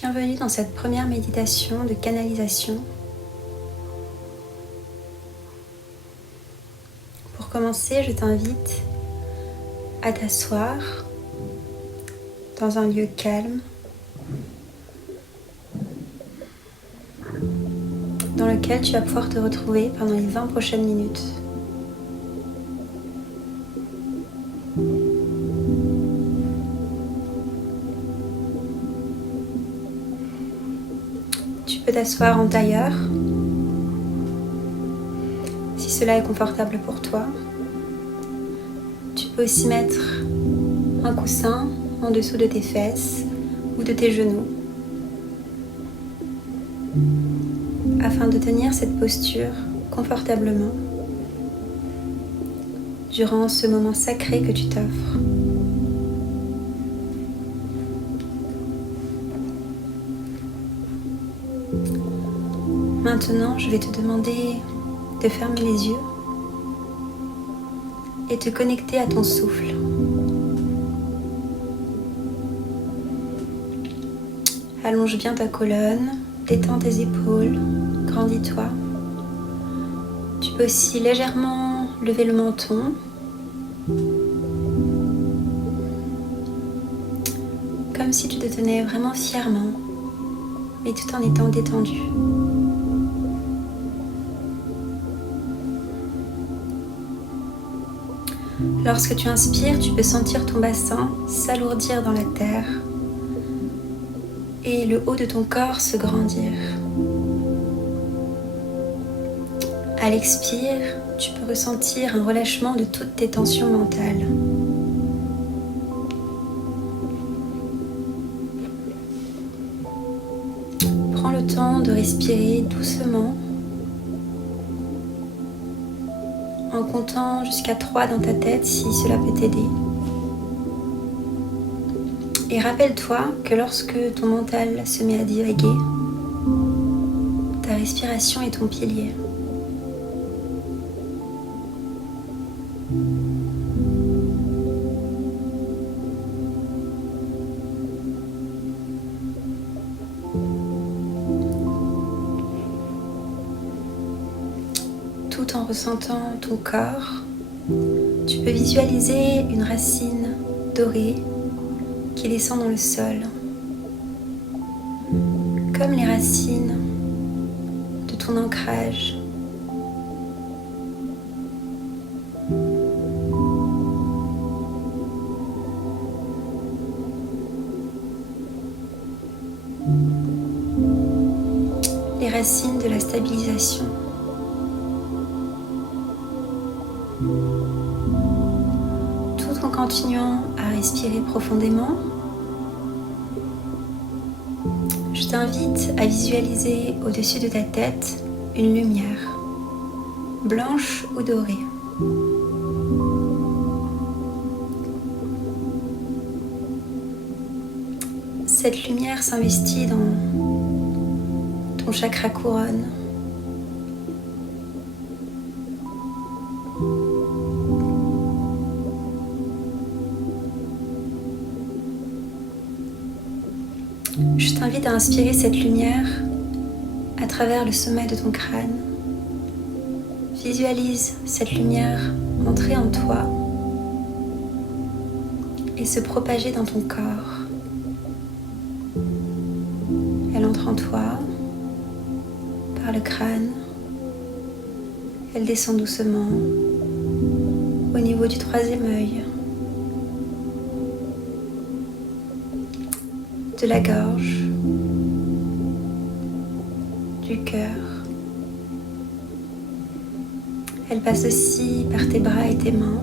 Bienvenue dans cette première méditation de canalisation. Pour commencer, je t'invite à t'asseoir dans un lieu calme, dans lequel tu vas pouvoir te retrouver pendant les 20 prochaines minutes. Tu peux t'asseoir en tailleur, si cela est confortable pour toi. Tu peux aussi mettre un coussin en dessous de tes fesses ou de tes genoux, afin de tenir cette posture confortablement durant ce moment sacré que tu t'offres. Maintenant, je vais te demander de fermer les yeux et te connecter à ton souffle. Allonge bien ta colonne, détends tes épaules, grandis-toi. Tu peux aussi légèrement lever le menton. Comme si tu te tenais vraiment fièrement, mais tout en étant détendu. Lorsque tu inspires, tu peux sentir ton bassin s'alourdir dans la terre et le haut de ton corps se grandir. À l'expire, tu peux ressentir un relâchement de toutes tes tensions mentales. Prends le temps de respirer doucement en comptant jusqu'à 3 dans ta tête si cela peut t'aider. Et rappelle-toi que lorsque ton mental se met à divaguer, ta respiration est ton pilier. Tout en ressentant ton corps, tu peux visualiser une racine dorée qui descend dans le sol, comme les racines de ton ancrage. Les racines de la stabilisation. Tout en continuant à respirer profondément, je t'invite à visualiser au-dessus de ta tête une lumière, blanche ou dorée. Cette lumière s'investit dans ton chakra couronne. Je t'invite à inspirer cette lumière à travers le sommet de ton crâne. Visualise cette lumière entrer en toi et se propager dans ton corps. Elle entre en toi par le crâne. Elle descend doucement au niveau du 3e œil, de la gorge, du cœur. Elle passe aussi par tes bras et tes mains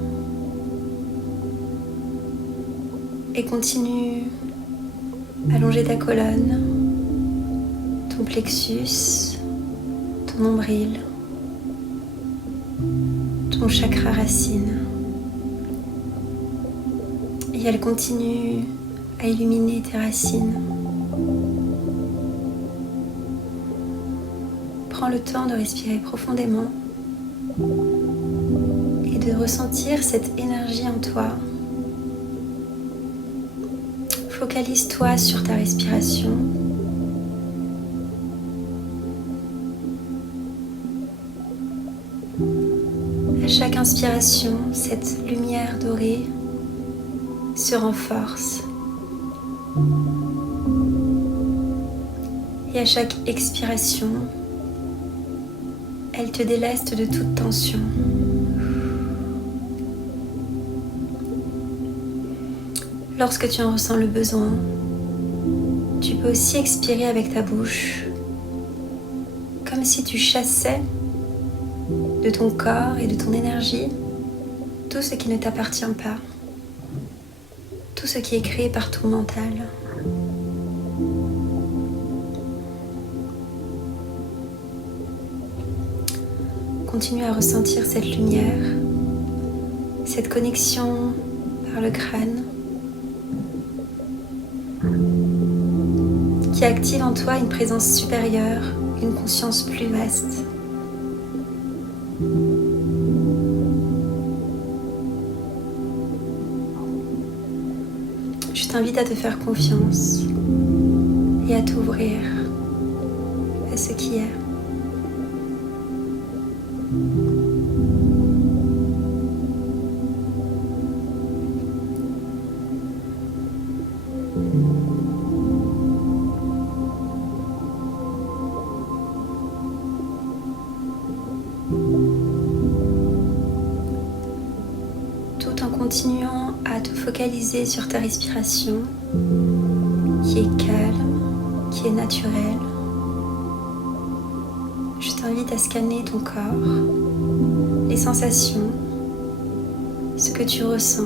et continue à longer ta colonne, ton plexus, ton nombril, ton chakra racine. Et elle continue à illuminer tes racines. Prends le temps de respirer profondément et de ressentir cette énergie en toi. Focalise-toi sur ta respiration inspiration, cette lumière dorée se renforce. Et à chaque expiration, elle te déleste de toute tension. Lorsque tu en ressens le besoin, tu peux aussi expirer avec ta bouche, comme si tu chassais de ton corps et de ton énergie tout ce qui ne t'appartient pas, tout ce qui est créé par ton mental. Continue à ressentir cette lumière, cette connexion par le crâne qui active en toi une présence supérieure, une conscience plus vaste. Je t'invite à te faire confiance et à t'ouvrir à ce qui est. Tout en continuant à te focaliser sur ta respiration qui est calme, qui est naturelle. Je t'invite à scanner ton corps, les sensations, ce que tu ressens.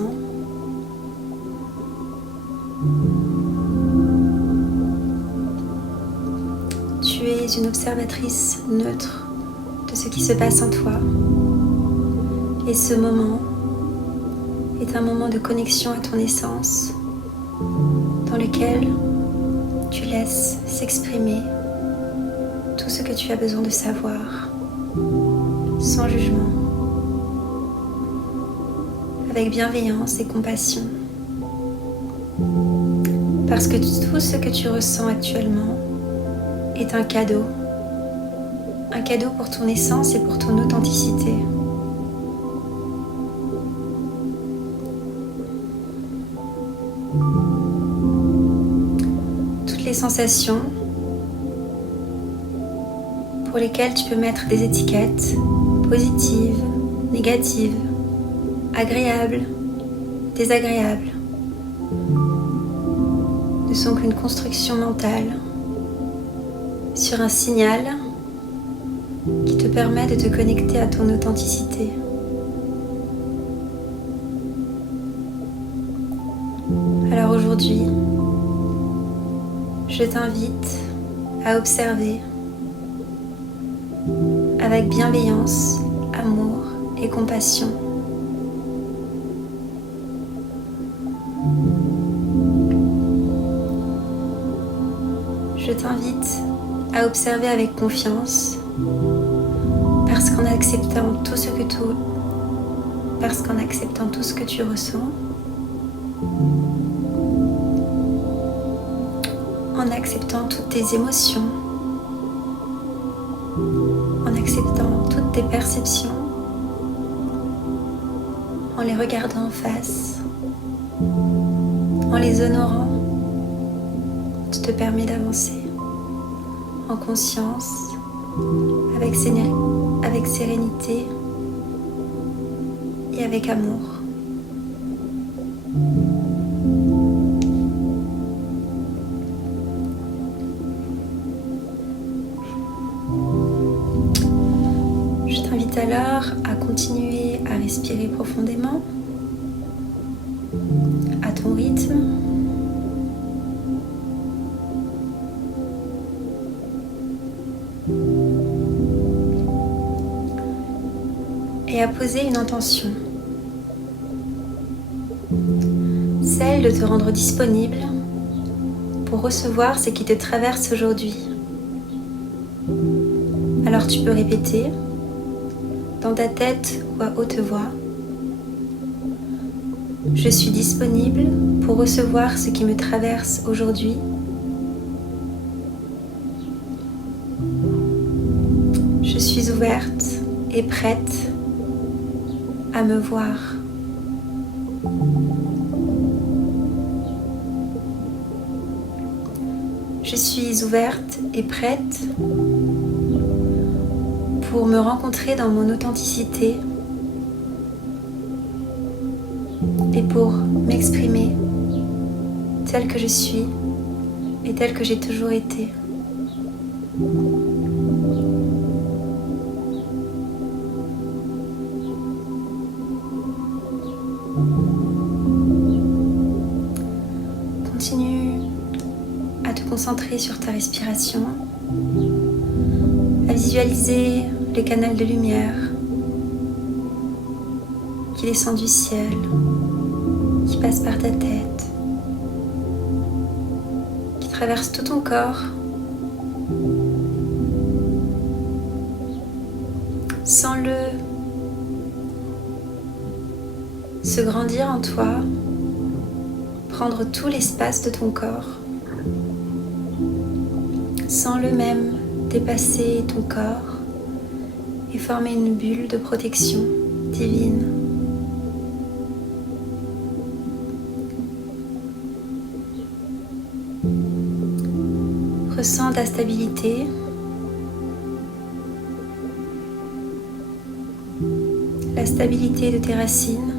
Tu es une observatrice neutre de ce qui se passe en toi. Et ce moment est un moment de connexion à ton essence dans lequel tu laisses s'exprimer tout ce que tu as besoin de savoir, sans jugement, avec bienveillance et compassion. Parce que tout ce que tu ressens actuellement est un cadeau pour ton essence et pour ton authenticité. Toutes les sensations pour lesquelles tu peux mettre des étiquettes positives, négatives, agréables, désagréables, ne sont qu'une construction mentale sur un signal qui te permet de te connecter à ton authenticité. Alors aujourd'hui, je t'invite à observer avec bienveillance, amour et compassion. Je t'invite à observer avec confiance, parce qu'en acceptant tout ce que tu ressens, en acceptant toutes tes émotions, en acceptant toutes tes perceptions, en les regardant en face, en les honorant, tu te permets d'avancer en conscience, avec sérénité et avec amour. Je t'invite alors à continuer à respirer profondément, à ton rythme. Et à poser une intention, celle de te rendre disponible pour recevoir ce qui te traverse aujourd'hui. Alors tu peux répéter dans ta tête ou à haute voix: je suis disponible pour recevoir ce qui me traverse aujourd'hui. Je suis ouverte et prête à me voir. Je suis ouverte et prête pour me rencontrer dans mon authenticité et pour m'exprimer telle que je suis et telle que j'ai toujours été. Continue à te concentrer sur ta respiration, à visualiser le canal de lumière qui descend du ciel, qui passe par ta tête, qui traverse tout ton corps, sens-le se grandir en toi, prendre tout l'espace de ton corps. Sens-le même dépasser ton corps et former une bulle de protection divine. Ressens ta stabilité, la stabilité de tes racines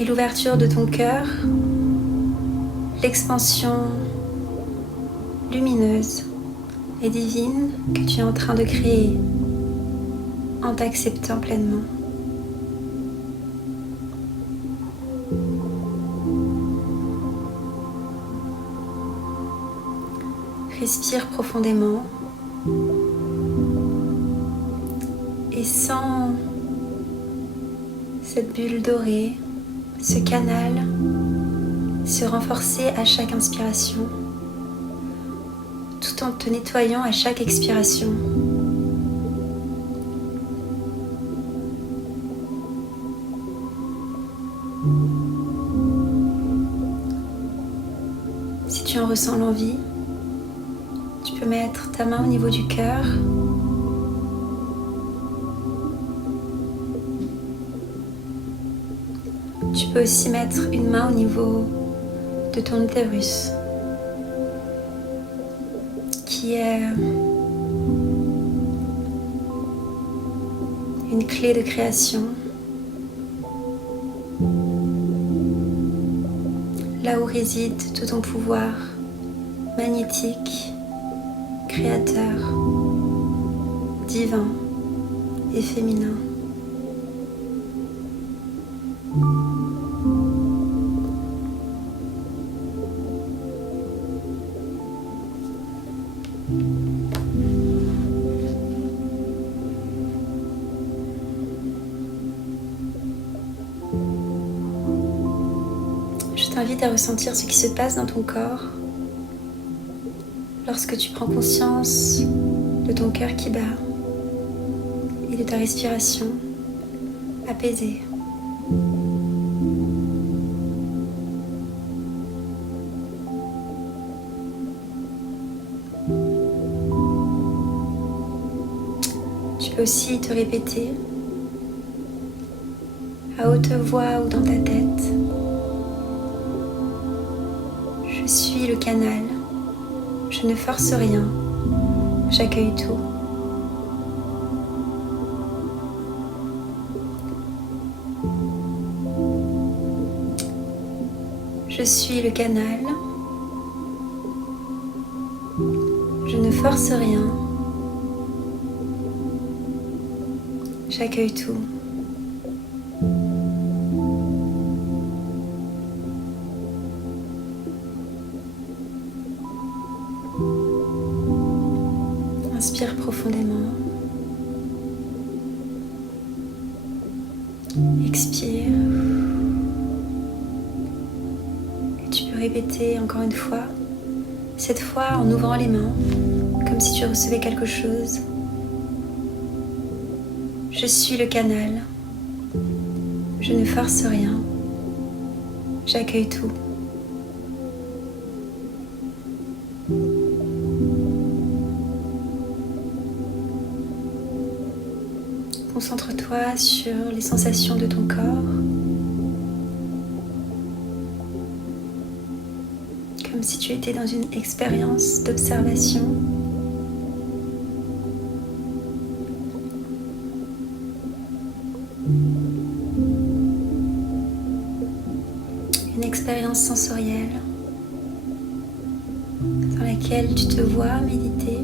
et l'ouverture de ton cœur, l'expansion lumineuse et divine que tu es en train de créer en t'acceptant pleinement. Respire profondément et sens cette bulle dorée, ce canal se renforcer à chaque inspiration, tout en te nettoyant à chaque expiration. Si tu en ressens l'envie, tu peux mettre ta main au niveau du cœur. Tu peux aussi mettre une main au niveau de ton utérus, qui est une clé de création, là où réside tout ton pouvoir magnétique, créateur, divin et féminin. Je t'invite à ressentir ce qui se passe dans ton corps lorsque tu prends conscience de ton cœur qui bat et de ta respiration apaisée. Tu peux aussi te répéter à haute voix ou dans ta tête: je suis le canal, je ne force rien, j'accueille tout. Je suis le canal, je ne force rien, j'accueille tout. Inspire profondément. Expire. Et tu peux répéter encore une fois, cette fois en ouvrant les mains, comme si tu recevais quelque chose. Je suis le canal. Je ne force rien. J'accueille tout. Concentre-toi sur les sensations de ton corps, comme si tu étais dans une expérience d'observation. Une expérience sensorielle dans laquelle tu te vois méditer.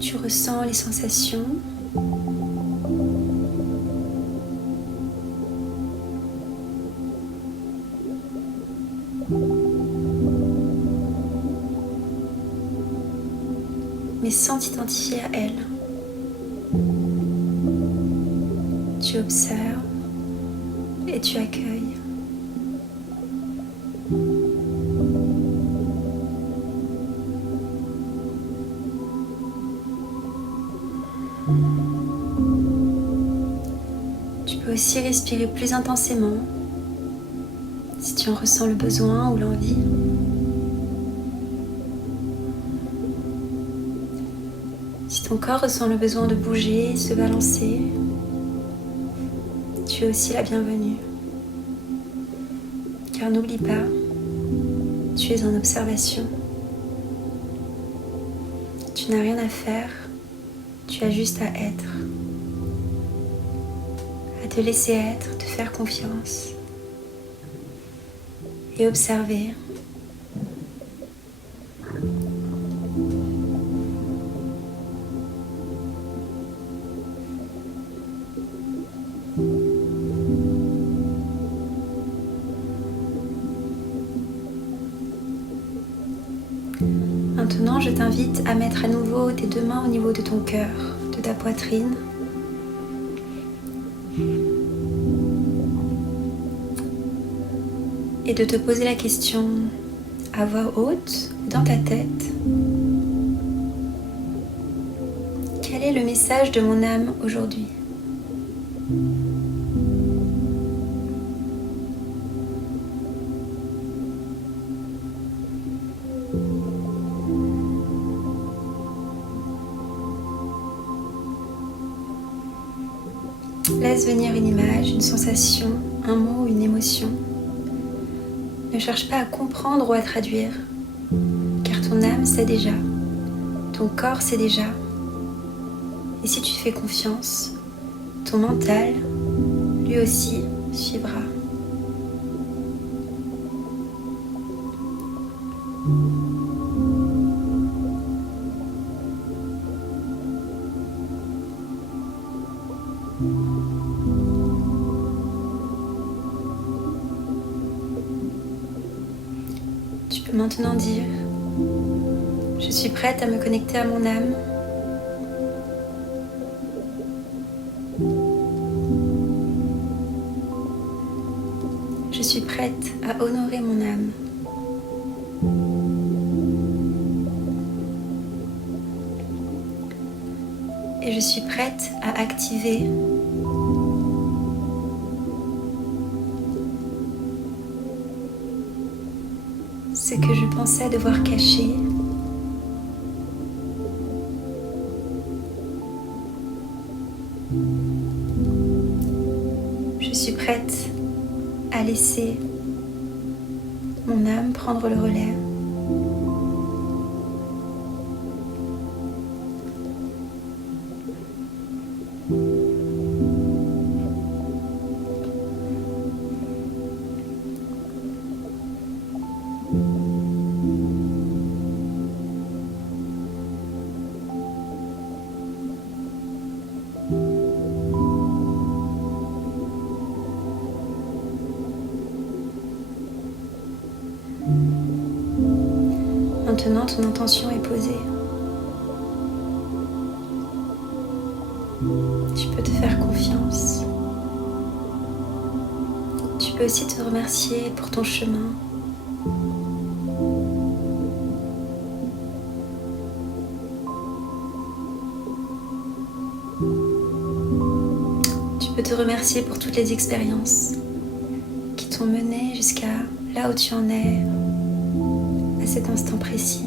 Tu ressens les sensations. Mais sans t'identifier à elles. Tu observes et tu accueilles. Tu peux aussi respirer plus intensément si tu en ressens le besoin ou l'envie. Si ton corps ressent le besoin de bouger, se balancer, tu es aussi la bienvenue. Car n'oublie pas, tu es en observation. Tu n'as rien à faire, tu as juste à être. À te laisser être, te faire confiance et observer. Maintenant, je t'invite à mettre à nouveau tes deux mains au niveau de ton cœur, de ta poitrine. Et de te poser la question à voix haute, dans ta tête. Quel est le message de mon âme aujourd'hui ? Laisse venir une image, une sensation, un mot, une émotion. Ne cherche pas à comprendre ou à traduire, car ton âme sait déjà, ton corps sait déjà. Et si tu fais confiance, ton mental, lui aussi, suivra. Tu peux maintenant dire « Je suis prête à me connecter à mon âme ». Je suis prête à honorer mon âme. Et je suis prête à activer ce que je pensais devoir cacher. Je suis prête à laisser mon âme prendre le relais. Maintenant, ton intention est posée. Tu peux te faire confiance. Tu peux aussi te remercier pour ton chemin. Tu peux te remercier pour toutes les expériences qui t'ont mené jusqu'à là où tu en es à cet instant précis.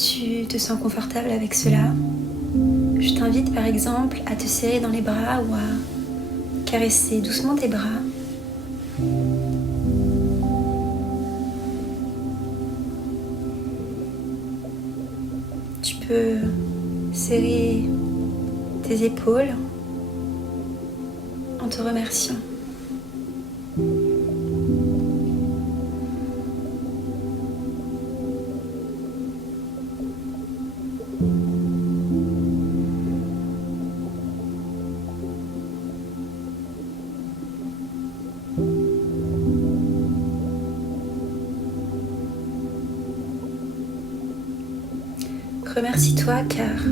tu te sens confortable avec cela, je t'invite par exemple à te serrer dans les bras ou à caresser doucement tes bras. Tu peux serrer tes épaules en te remerciant. Remercie-toi car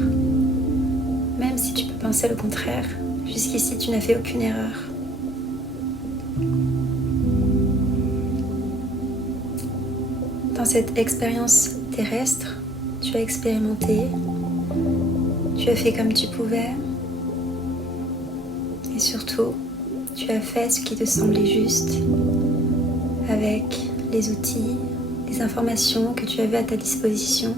même si tu peux penser le contraire, jusqu'ici tu n'as fait aucune erreur. Dans cette expérience terrestre, tu as expérimenté, tu as fait comme tu pouvais et surtout, tu as fait ce qui te semblait juste avec les outils, les informations que tu avais à ta disposition.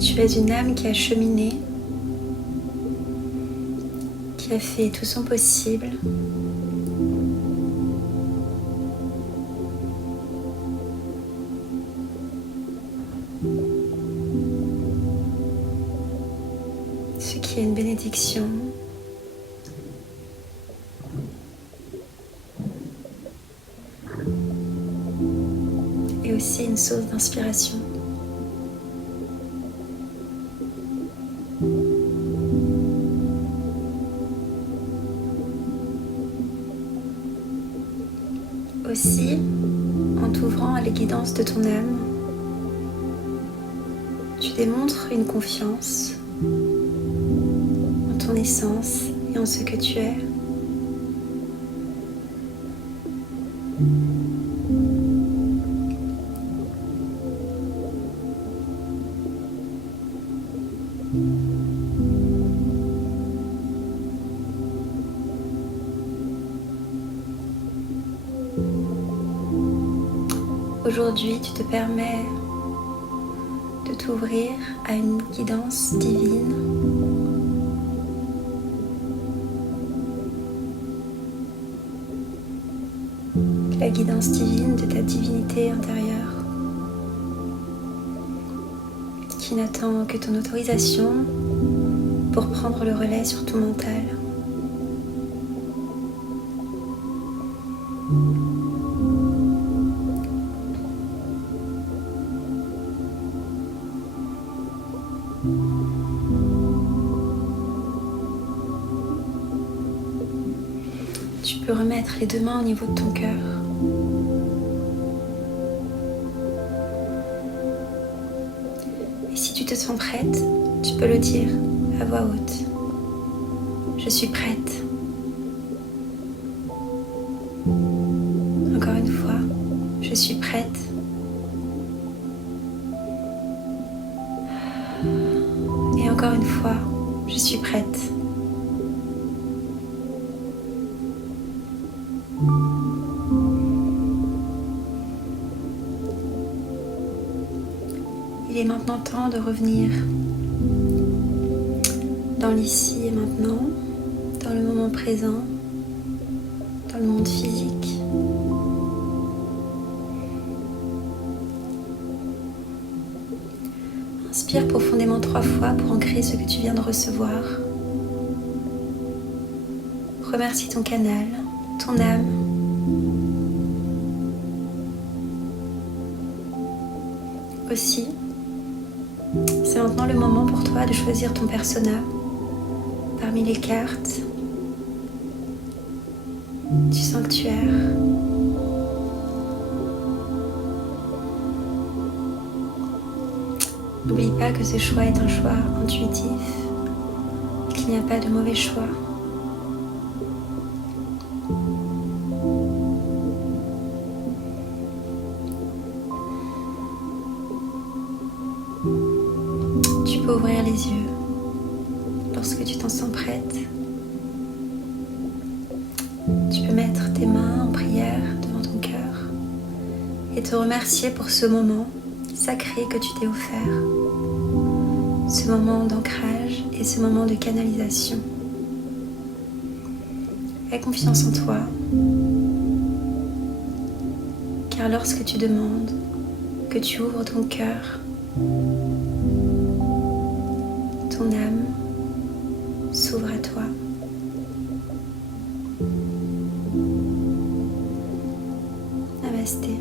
Tu es une âme qui a cheminé, qui a fait tout son possible. Ce qui est une bénédiction. Et aussi une source d'inspiration. Aussi, en t'ouvrant à la guidance de ton âme, tu démontres une confiance en ton essence et en ce que tu es. Aujourd'hui, tu te permets de t'ouvrir à une guidance divine. La guidance divine de ta divinité intérieure qui n'attend que ton autorisation pour prendre le relais sur ton mental. Tu peux remettre les deux mains au niveau de ton cœur. Et si tu te sens prête, tu peux le dire à voix haute. Je suis prête. Encore une fois, je suis prête. Et encore une fois, je suis prête. Il est maintenant temps de revenir dans l'ici et maintenant, dans le moment présent, dans le monde physique. Inspire profondément 3 fois pour ancrer ce que tu viens de recevoir. Remercie ton canal, ton âme. Aussi, c'est maintenant le moment pour toi de choisir ton persona parmi les cartes du sanctuaire. N'oublie pas que ce choix est un choix intuitif, qu'il n'y a pas de mauvais choix. les yeux lorsque tu t'en sens prête. Tu peux mettre tes mains en prière devant ton cœur et te remercier pour ce moment sacré que tu t'es offert, ce moment d'ancrage et ce moment de canalisation. Aie confiance en toi, car lorsque tu demandes, que tu ouvres ton cœur, ton âme s'ouvre à toi. Namasté.